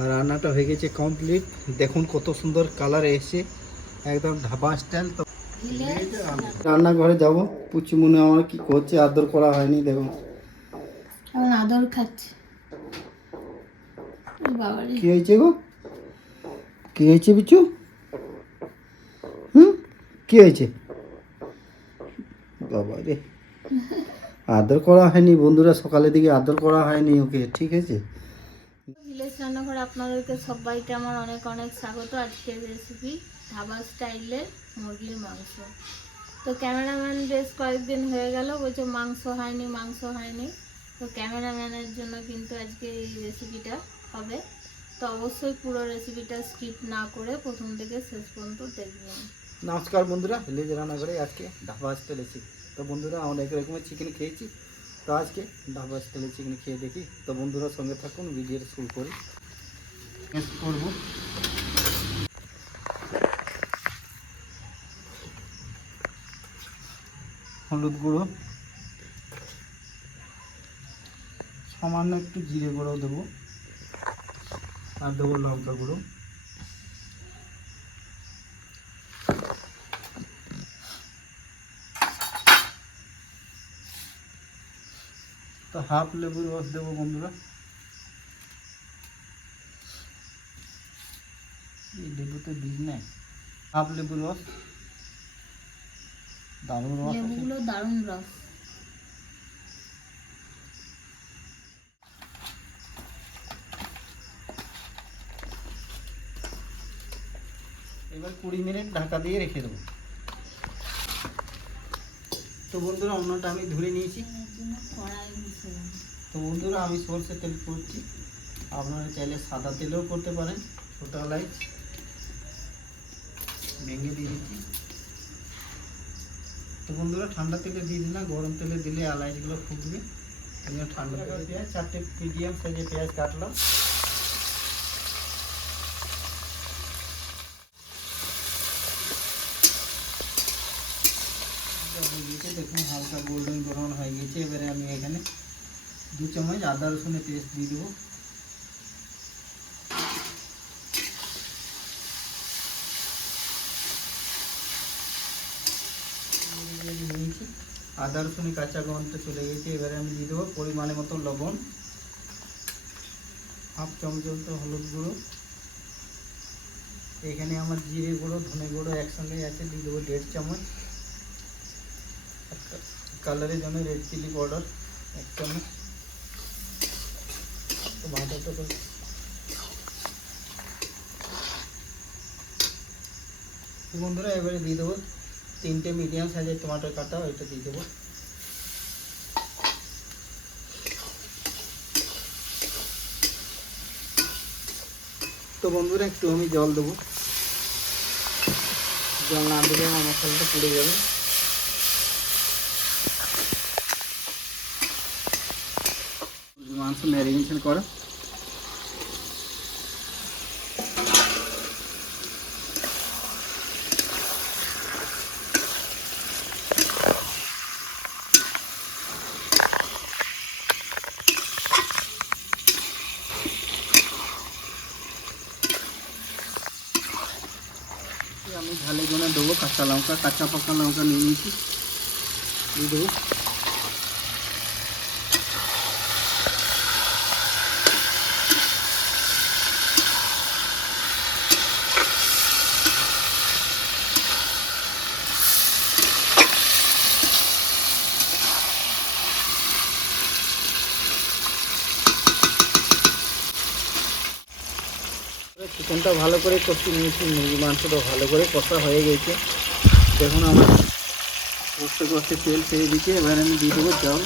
আর রান্নাটা হয়ে গেছে কমপ্লিট। দেখুন কত সুন্দর কালার এসেছে, একদম ঢাবা স্টাইল। তো রান্নাঘরে যাব, পুচি মনে আমার কি করছে, আদর করা হয়নি। দেখুন এখন আদর খাচ্ছে। বাবারে কি হয়েছে গো, কি হয়েছে বিচু? হুম, কি হয়েছে? বাবা রে, আদর করা হয়নি বন্ধুরা, সকালের দিকে আদর করা হয়নি ওকে, ঠিক আছে। ভিলেজ রান্নাঘরে আপনাদেরকে সবাইকে আমার অনেক অনেক স্বাগত। আজকের রেসিপি ধাবা স্টাইলের মুরগির মাংস। তো ক্যামেরাম্যান বেশ কয়েকদিন হয়ে গেল বলছে মাংস হয়নি মাংস হয়নি। তো ক্যামেরাম্যানের জন্য কিন্তু আজকে এই রেসিপিটা হবে। তো অবশ্যই পুরো রেসিপিটা স্কিপ না করে প্রথম থেকে শেষ পর্যন্ত দেখবেন। নমস্কার বন্ধুরা, ভিলেজ রান্নাঘরে আজকে ধাবা স্টাইল এসেছি। তো বন্ধুরা আমরা এক রকমের চিকেন খেয়েছি, তো আজকে ধাবা স্টাইলের চিকেন খেয়ে দেখি। তো বন্ধুরা সঙ্গে থাকুন, ভিডিওটা শুরু করি। করব হলুদ গুঁড়ো, সামান্য একটু জিরে গুঁড়ো দেবো, আর দেবো লঙ্কা গুঁড়ো, তো হাফ লেবুর রস দেবো বন্ধুরা। এই লেবুতে বীজ নেই, হাফ লেবুর রস, দারুণ রস আছে। লেবুগুলো দারুণ রস। এবার 20 মিনিট ঢাকা দিয়ে রেখে দেবো। তো বন্ধুরা অন্যটা আমি ধরে নিয়েছি। তো বন্ধুরা আমি সরষের তেল করছি, আপনারা চাইলে সাদা তেলেও করতে পারেন। ছোটা এলাচ ভেঙে দিয়ে দিচ্ছি। তো বন্ধুরা ঠান্ডা তেলে দিয়ে দিন না, গরম তেলে দিলে এলাচগুলো ফুটবে। আমি ঠান্ডা তেলে পেঁয়াজ, 4টে মিডিয়াম সাইজে পেঁয়াজ কাটলাম। দেখুন হালকা গোল্ডেন ব্রাউন হয়ে গেছে। এবারে আমি এখানে 2 চামচ আদা রসুনের পেস্ট দিয়ে দেবো। আদা রসুনের কাঁচা গন্ধটা চলে গেছে। এবারে আমি দিয়ে দেবো পরিমাণের মতো লবণ, হাফ চামচ মতো হলুদ গুঁড়ো। এখানে আমার জিরে গুঁড়ো ধনে গুঁড়ো একসঙ্গে আছে, দিয়ে দেবো 1.5 চামচ। কালারের জন্য রেড চিলি পাউডার 1 চামচ। তো ভাজাটা তো বন্ধুরা এবারে দিয়ে দেবো 3টে মিডিয়াম সাইজের টমেটো কাটা, ওইটা দিয়ে দেবো। তো বন্ধুরা একটু আমি জল দেবো, জল না দিলে আমার মশলাটা পুড়ে যাবে। মাংস ম্যারিনেশন করা। আমি ঝালের জন্য দেবো কাঁচা লঙ্কা, কাঁচা পাকা লঙ্কা নিয়ে নিয়েছি, দিয়ে দেবো। চিকেনটা ভালো করে কষিয়ে নিয়েছি, মুরগি মাংসটা ভালো করে কষা হয়ে গেছে। দেখুন আমার কষতে কষতে তেল ছেড়ে দিচ্ছে। এবার আমি দিয়ে দেবো জল।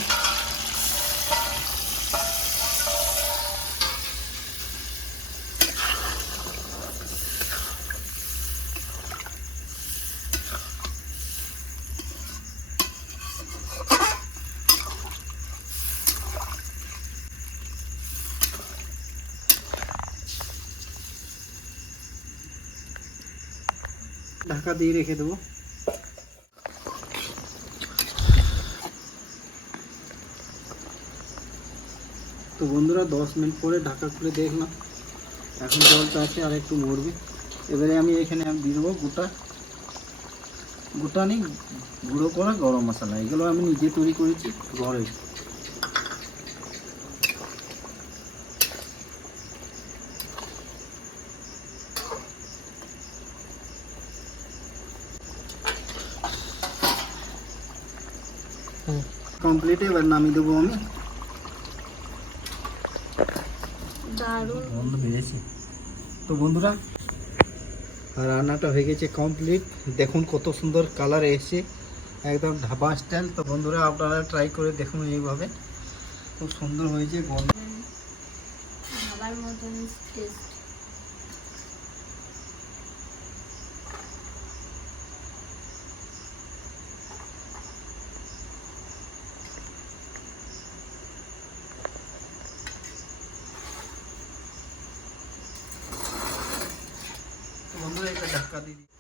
ঢাকা দিয়ে রেখে দেবো। তো বন্ধুরা 10 মিনিট পরে ঢাকা খুলে দেখলাম, এখন জলটা আছে আর একটু মরবে। এবারে আমি এখানে দিয়ে দেবো গোটা নেই গুঁড়ো করা গরম মশলা, এগুলো আমি নিজে তৈরি করেছি ঘরে। কমপ্লিট, এবার নামিয়ে দেবো আমি। দারুণ। বন্ধ হয়েছে তো বন্ধুরা, রান্নাটা হয়ে গেছে কমপ্লিট। দেখুন কত সুন্দর কালার এসেছে, একদম ধাবা স্টাইল। তো বন্ধুরা আপনারা ট্রাই করে দেখুন, এইভাবে খুব সুন্দর হয়েছে। খাবার মতন টেস্ট। তো বন্ধুরা একটা ধাক্কা দিয়ে দিই।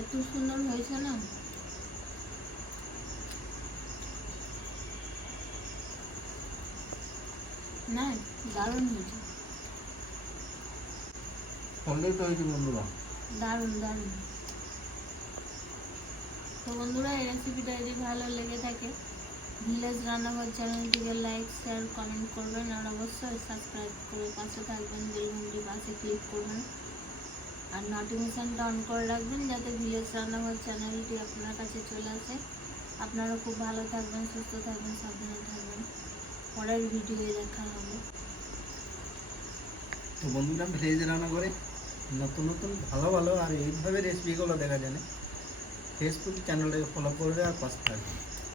এত সুন্দর হয়েছে না, না দারুণ হয়েছে, কমপ্লিট হয়েছে বন্ধুরা, দারুণ দারুণ। তো বন্ধুরা এই রেসিপিটা যদি ভালো লেগে থাকে ভিলেজ রান্নাঘর চ্যানেলটিকে লাইক শেয়ার কমেন্ট করবেন, আর অবশ্যই সাবস্ক্রাইব করে পাশে থাকবেন, বেল ঘন্টির পাশে ক্লিক করবেন, আর নোটিফিকেশানটা অন করে রাখবেন যাতে ভিলেজ রান্নাঘর চ্যানেলটি আপনার কাছে চলে আসে। আপনারা খুব ভালো থাকবেন, সুস্থ থাকবেন, সাবধানে থাকবেন। পরের ভিডিওয়ে দেখা হবে। তো বন্ধুরা ভেজ রান্না করে নতুন নতুন ভালো ভালো আর এইভাবে রেসিপিগুলো দেখা যায় না, ফেসবুক চ্যানেলটাকে ফলো করবে আর পাশে থাকবে।